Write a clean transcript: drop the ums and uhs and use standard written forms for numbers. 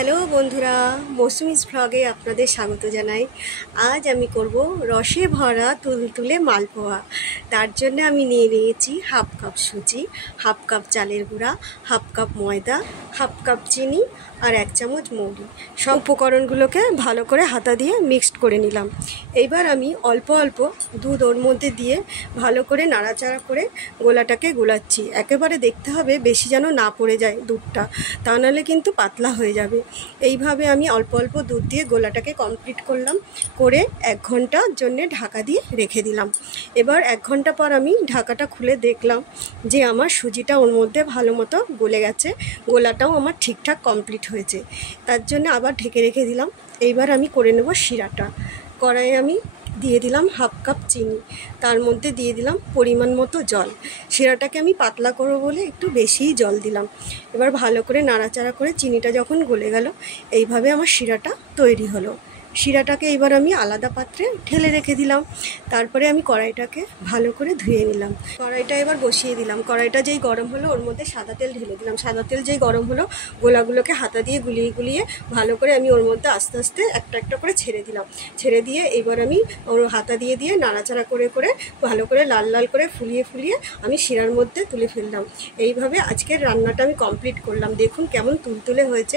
Hello বন্ধুরা, মৌসুমিস ভ্লগে আপনাদের স্বাগত জানাই। আজ আমি করব রসে ভরা তুলতুলে মালপোয়া। তার জন্য আমি নিয়ে নিয়েছি হাফ কাপ সুজি, হাফ কাপ চালের গুঁড়া, হাফ কাপ ময়দা, হাফ কাপ চিনি আর 1 চামচ মৌরি। সব উপকরণগুলোকে ভালো করে হাতা দিয়ে মিক্সড করে নিলাম। এইবার আমি অল্প অল্প দুধ ওর মধ্যে দিয়ে ভালো করে নাড়াচাড়া করে গোলাটাকে গোলাচ্ছি। একেবারে দেখতে হবে বেশি যেন না পড়ে যায় দুধটা, তা নাহলে কিন্তু পাতলা হয়ে যাবে। এইভাবে আমি অল্প অল্প দুধ দিয়ে গোলাটাকে কমপ্লিট করলাম, করে 1 ঘন্টার জন্যে ঢাকা দিয়ে রেখে দিলাম। এবার 1 ঘন্টা পর আমি ঢাকাটা খুলে দেখলাম যে আমার সুজিটা ওর মধ্যে ভালো মতো গলে গেছে, গোলাটাও আমার ঠিকঠাক কমপ্লিট হয়েছে। তার জন্য আবার ঢেকে রেখে দিলাম। এইবার আমি করে নেব শিরাটা। কড়াইয়ে আমি দিয়ে দিলাম হাফ কাপ চিনি, তার মধ্যে দিয়ে দিলাম পরিমাণ মতো জল। শিরাটাকে আমি পাতলা করব বলে একটু বেশিই জল দিলাম। এবার ভালো করে নাড়াচাড়া করে চিনিটা যখন গলে গেল, এইভাবে আমার শিরাটা তৈরি হলো। শিরাটাকে এবার আমি আলাদা পাত্রে ঢেলে রেখে দিলাম। তারপরে আমি কড়াইটাকে ভালো করে ধুয়ে নিলাম। কড়াইটা এবার বসিয়ে দিলাম। কড়াইটা যেই গরম হলো ওর মধ্যে সাদা তেল ঢেলে দিলাম। সাদা তেল যেই গরম হলো, গোলাগুলোকে হাতা দিয়ে গুলিয়ে গুলিয়ে ভালো করে আমি ওর মধ্যে আস্তে আস্তে একটা একটা করে ছেড়ে দিলাম। ছেড়ে দিয়ে এবার আমি ওর হাতা দিয়ে দিয়ে নাড়াচাড়া করে করে ভালো করে লাল লাল করে ফুলিয়ে ফুলিয়ে আমি শিরার মধ্যে তুলে ফেললাম। এইভাবে আজকের রান্নাটা আমি কমপ্লিট করলাম। দেখুন কেমন তুলতুলে হয়েছে।